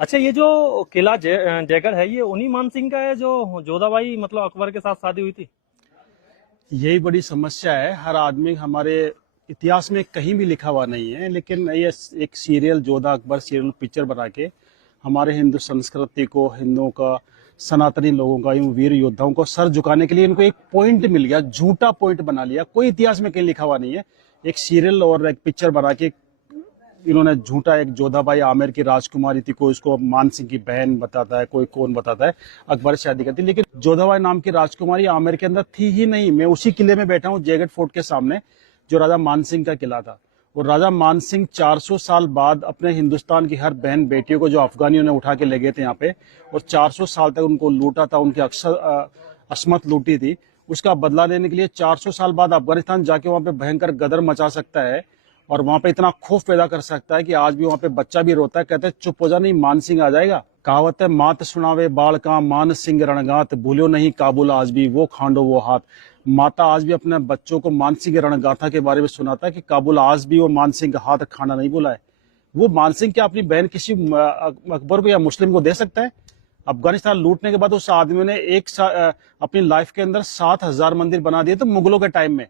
अच्छा, ये जो किला जयगढ़ है, ये उन्हीं मान सिंह का है जो जोधाबाई मतलब अकबर के साथ शादी हुई थी। यही बड़ी समस्या है। हर आदमी हमारे इतिहास में कहीं भी लिखा हुआ नहीं है, लेकिन ये एक serial Jodha Akbar serial picture बना के हमारे हिंदू संस्कृति को, हिंदुओं का, सनातनी लोगों का, इन वीर योद्धाओं को सर झुकाने के लिए इनको एक पॉइंट मिल गया, झूठा पॉइंट बना लिया। कोई इतिहास में कहीं लिखा हुआ नहीं है। एक सीरियल और एक पिक्चर बना के इन्होंने झूठा, एक जोधाबाई आमेर की राजकुमारी थी, कोई उसको मान सिंह की बहन बताता है, कोई कौन बताता है, अकबर से शादी करती। लेकिन जोधाबाई नाम की राजकुमारी आमेर के अंदर थी ही नहीं। मैं उसी किले में बैठा हूँ, जयगढ़ फोर्ट के सामने, जो राजा मान सिंह का किला था। और राजा मान सिंह 400 साल बाद अपने हिंदुस्तान की हर बहन बेटियों को, जो अफगानियों ने उठा के ले गए थे यहाँ पे, और 400 साल तक उनको लूटा था, उनकी असमत लूटी थी, उसका बदला लेने के लिए 400 साल बाद अफगानिस्तान जाके वहां पे भयंकर गदर मचा सकता है और वहां पे इतना खौफ पैदा कर सकता है कि आज भी वहां पे बच्चा भी रोता है, कहते हैं चुप हो जा, नहीं मान सिंह आ जाएगा। कहावत है, मात सुनावे बाल का मान सिंह रणगात, भूलो नहीं काबुल आज भी वो खांडो वो हाथ। माता आज भी अपने बच्चों को मान सिंह रणगाथा के बारे में सुनाता है कि काबुल आज भी वो मान सिंह का हाथ खाना नहीं बोला है। वो मान सिंह क्या अपनी बहन किसी अकबर को या मुस्लिम को दे सकता है? अफगानिस्तान लूटने के बाद उस आदमी ने अपनी लाइफ के अंदर 7,000 मंदिर बना दिए थे मुगलों के टाइम में,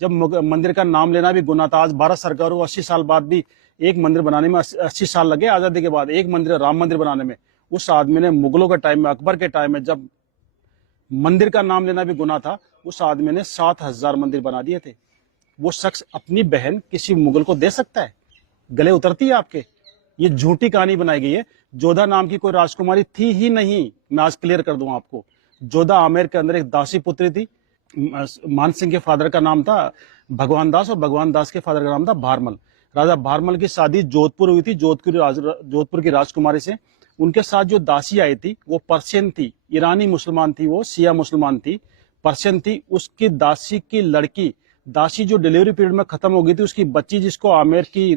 जब मंदिर का नाम लेना भी गुनाह था। आज भारत सरकार को 80 साल बाद भी एक मंदिर बनाने में 80 साल लगे, आजादी के बाद एक मंदिर, राम मंदिर बनाने में। उस आदमी ने मुगलों के टाइम में, अकबर के टाइम में, जब मंदिर का नाम लेना भी गुनाह था, उस आदमी ने 7,000 मंदिर बना दिए थे। वो शख्स अपनी बहन किसी मुगल को दे सकता है? गले उतरती है आपके? ये झूठी कहानी बनाई गई है। जोधा नाम की कोई राजकुमारी थी ही नहीं। मैं आज क्लियर कर दूं आपको, जोधा आमेर के अंदर एक दासी पुत्री थी। मान सिंह के फादर का नाम था भगवान दास और भगवान दास के फादर का नाम था भारमल। राजा भारमल की शादी जोधपुर हुई थी, जोधपुर की राजकुमारी से। उनके साथ जो दासी आई थी वो पर्शियन थी, ईरानी मुसलमान थी, वो शिया मुसलमान थी, पर्शियन थी। उसकी दासी की लड़की, दासी जो डिलीवरी पीरियड में खत्म हो गई थी, उसकी बच्ची, जिसको आमेर की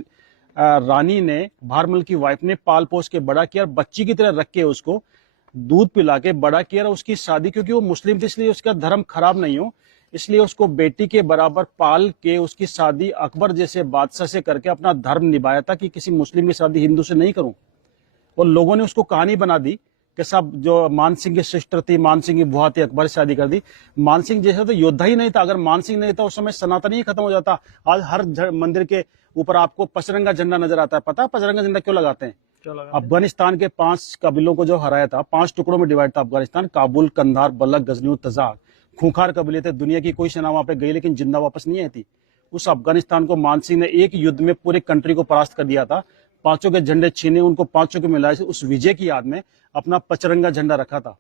रानी ने, भारमल की वाइफ ने पाल पोस के बड़ा किया, बच्ची की तरह रख के उसको दूध पिला के बड़ा किया। उसकी शादी, क्योंकि वो मुस्लिम थी इसलिए उसका धर्म खराब नहीं हो, इसलिए उसको बेटी के बराबर पाल के उसकी शादी अकबर जैसे बादशाह से करके अपना धर्म निभाया था कि किसी मुस्लिम की शादी हिंदू से नहीं करूं। और लोगों ने उसको कहानी बना दी कि सब जो मान सिंह की सिस्टर थी, मान सिंह की बुआ थी, अकबर से शादी कर दी। मान सिंह जैसा तो योद्धा ही नहीं था। अगर मान सिंह नहीं था उस समय सनातन ही खत्म हो जाता। आज हर मंदिर के ऊपर आपको पचरंगा झंडा नजर आता है। पता है पचरंगा झंडा क्यों लगाते हैं? अफगानिस्तान के 5 कबीलों को जो हराया था, 5 टुकड़ों में डिवाइड था अफगानिस्तान, काबुल, कंधार, बलख, गजनी और तजाक। खूंखार कबीले थे। दुनिया की कोई सेना वहां पे गई लेकिन जिंदा वापस नहीं आई थी। उस अफगानिस्तान को मान सिंह ने एक युद्ध में पूरे कंट्री को परास्त कर दिया था। 5 के झंडे छीने, उनको 5 के मिलाए, उस विजय की याद में अपना पचरंगा झंडा रखा था।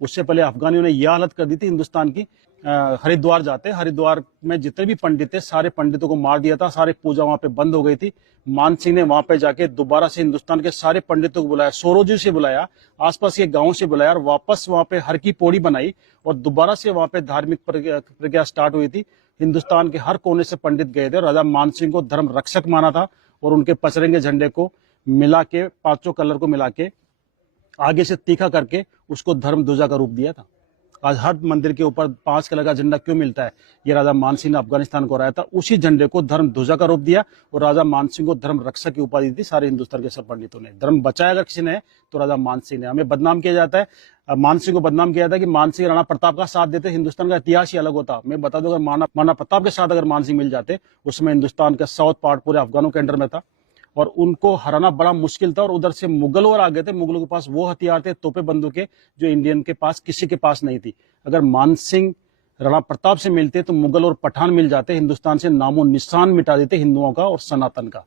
उससे पहले अफगानियों ने यह हालत कर दी थी हिंदुस्तान की। हरिद्वार जाते, हरिद्वार में जितने भी पंडित थे सारे पंडितों को मार दिया था, सारी पूजा वहां पे बंद हो गई थी। मान सिंह ने वहां पे जाके दोबारा से हिंदुस्तान के सारे पंडितों को बुलाया, सोरोजी से बुलाया, आसपास के गांवों से बुलाया और वापस वहां पे हर की पौड़ी बनाई और दोबारा से वहां पे धार्मिक प्रक्रिया स्टार्ट हुई थी। हिंदुस्तान के हर कोने से पंडित गए थे। राजा मान सिंह को धर्म रक्षक माना था और उनके पचरंगे झंडे को मिला के, 5 कलर को मिला के आगे से तीखा करके उसको धर्म ध्वजा का रूप दिया था। आज हर मंदिर के ऊपर 5 कलर का झंडा क्यों मिलता है? ये राजा मान सिंह ने अफगानिस्तान को हराया था, उसी झंडे को धर्म ध्वजा का रूप दिया और राजा मान सिंह को धर्म रक्षक की उपाधि दी सारे हिंदुस्तान के सब पंडितों ने। धर्म बचाया अगर किसी ने तो राजा मान सिंह ने। हमें बदनाम किया जाता है, मान सिंह को बदनाम किया जाता है कि मान सिंह राणा प्रताप का साथ देते, हिंदुस्तान का इतिहास ही अलग होता। मैं बता दूं, अगर राणा प्रताप के साथ अगर मान सिंह मिल जाते, उसमें हिंदुस्तान का साउथ पार्ट पूरे अफगानों के अंडर में था और उनको हराना बड़ा मुश्किल था। और उधर से मुगल और आ गए थे, मुगलों के पास वो हथियार थे, तोपे बंदूकें, जो इंडियन के पास किसी के पास नहीं थी। अगर मान सिंह राणा प्रताप से मिलते तो मुगल और पठान मिल जाते, हिंदुस्तान से नामो निशान मिटा देते हिंदुओं का और सनातन का।